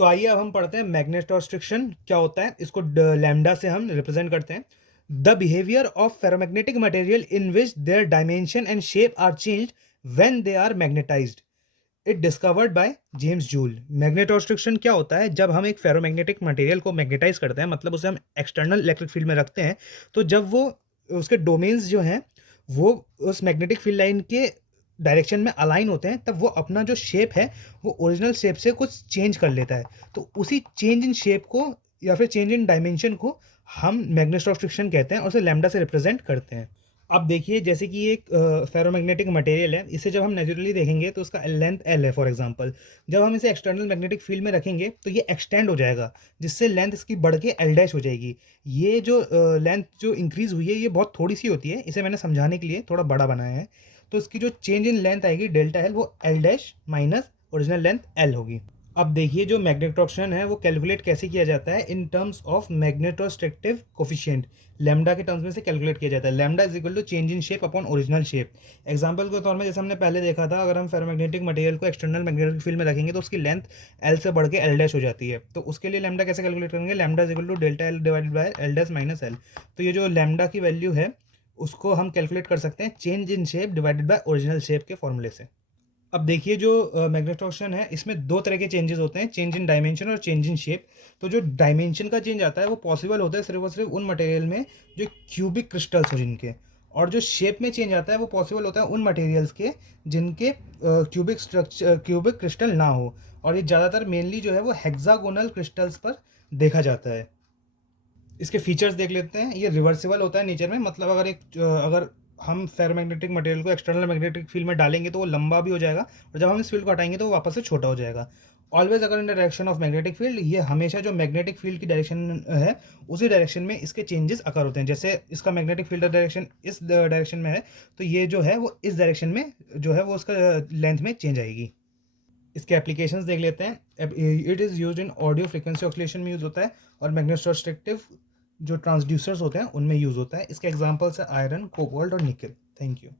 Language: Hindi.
तो आइए अब हम पढ़ते हैं मैग्नेटोस्ट्रिक्शन क्या होता है। इसको लैम्डा से हम रिप्रेजेंट करते हैं। The behaviour of ferromagnetic material in which their dimension and shape are changed when they are magnetised, it discovered by James Joule. Magnetostriction क्या होता है? जब हम एक फेरोमैग्नेटिक मटेरियल को मैग्नेटाइज करते हैं, मतलब उसे हम एक्सटर्नल इलेक्ट्रिक फील्ड में रखते हैं, तो जब वो उसके डोमेन्स जो हैं वो उस मैग्नेटिक फील्ड लाइन के डायरेक्शन में अलाइन होते हैं, तब वो अपना जो शेप है वो ओरिजिनल शेप से कुछ चेंज कर लेता है। तो उसी चेंज इन शेप को या फिर चेंज इन डायमेंशन को हम मैग्नेटोस्ट्रिक्शन कहते हैं और उसे लैम्डा से रिप्रेजेंट करते हैं। अब देखिए, जैसे कि एक फेरोमैग्नेटिक मटेरियल है, इसे जब हम नेचुरली देखेंगे तो उसका लेंथ एल है फॉर एग्जांपल। जब हम इसे एक्सटर्नल मैग्नेटिक फील्ड में रखेंगे तो ये एक्सटेंड हो जाएगा, जिससे लेंथ इसकी बढ़ के एल डैश हो जाएगी। ये जो लेंथ जो इंक्रीज हुई है ये बहुत थोड़ी सी होती है, इसे मैंने समझाने के लिए थोड़ा बड़ा बनाया है। तो इसकी जो चेंज इन लेंथ आएगी डेल्टा एल, वो L dash minus original length L होगी। अब देखिए, जो मैग्नेटोस्ट्रिक्शन है वो कैलकुलेट कैसे किया जाता है in terms of magnetostrictive coefficient. Lambda के टर्म्स में से कैलकुलेट किया जाता है। Lambda is equal to change in shape upon original shape. Example के तौर में, जैसे हमने पहले देखा था, अगर हम फेरोमैग्नेटिक मटेरियल को एक्सटर्नल मैग्नेटिक फील्ड में रखेंगे तो उसकी लेंथ एल से बढ़ के एल डैश हो जाती है। तो उसके लिए लैम्डा कैसे कैलकुलेट करेंगे? Lambda is equal to delta L divided by L dash minus L. तो ये जो लैम्डा की वैल्यू है उसको हम कैलकुलेट कर सकते हैं change in shape divided by original shape के फॉर्मूले से। अब देखिए, जो मैग्नेटोस्ट्रिक्शन है इसमें दो तरह के चेंजेस होते हैं, चेंज इन डायमेंशन और चेंज इन शेप। तो जो डायमेंशन का चेंज आता है वो पॉसिबल होता है सिर्फ और सिर्फ उन मटेरियल में जो क्यूबिक क्रिस्टल्स हो जिनके, और जो शेप में चेंज आता है वो पॉसिबल होता है उन मटेरियल्स के जिनके क्यूबिक क्रिस्टल ना हो। और ये ज़्यादातर मेनली जो है वो हेक्सागोनल क्रिस्टल्स पर देखा जाता है। इसके फीचर्स देख लेते हैं। ये रिवर्सिबल होता है नेचर में, मतलब अगर हम फेरोमैग्नेटिक मटेरियल को एक्सटर्नल मैग्नेटिक फील्ड में डालेंगे तो वो लंबा भी हो जाएगा, और जब हम इस फील्ड को हटाएंगे तो वो वापस से छोटा हो जाएगा। ऑलवेज अगर in the direction of magnetic field, ये हमेशा जो मैग्नेटिक फील्ड की डायरेक्शन है उसी डायरेक्शन में इसके चेंजेस अकर होते हैं। जैसे इसका मैग्नेटिक फील्ड डायरेक्शन इस डायरेक्शन में है, तो ये जो है वो इस डायरेक्शन में जो है वो उसका लेंथ में चेंज आएगी। इसके एप्लीकेशंस देख लेते हैं। It is used in audio frequency oscillation में यूज़ होता है, और मैग्नेटोस्ट्रिक्टिव जो ट्रांसड्यूसर्स होते हैं उनमें यूज़ होता है। इसके एग्जांपल्स है आयरन, कोबाल्ट और निकल। Thank you.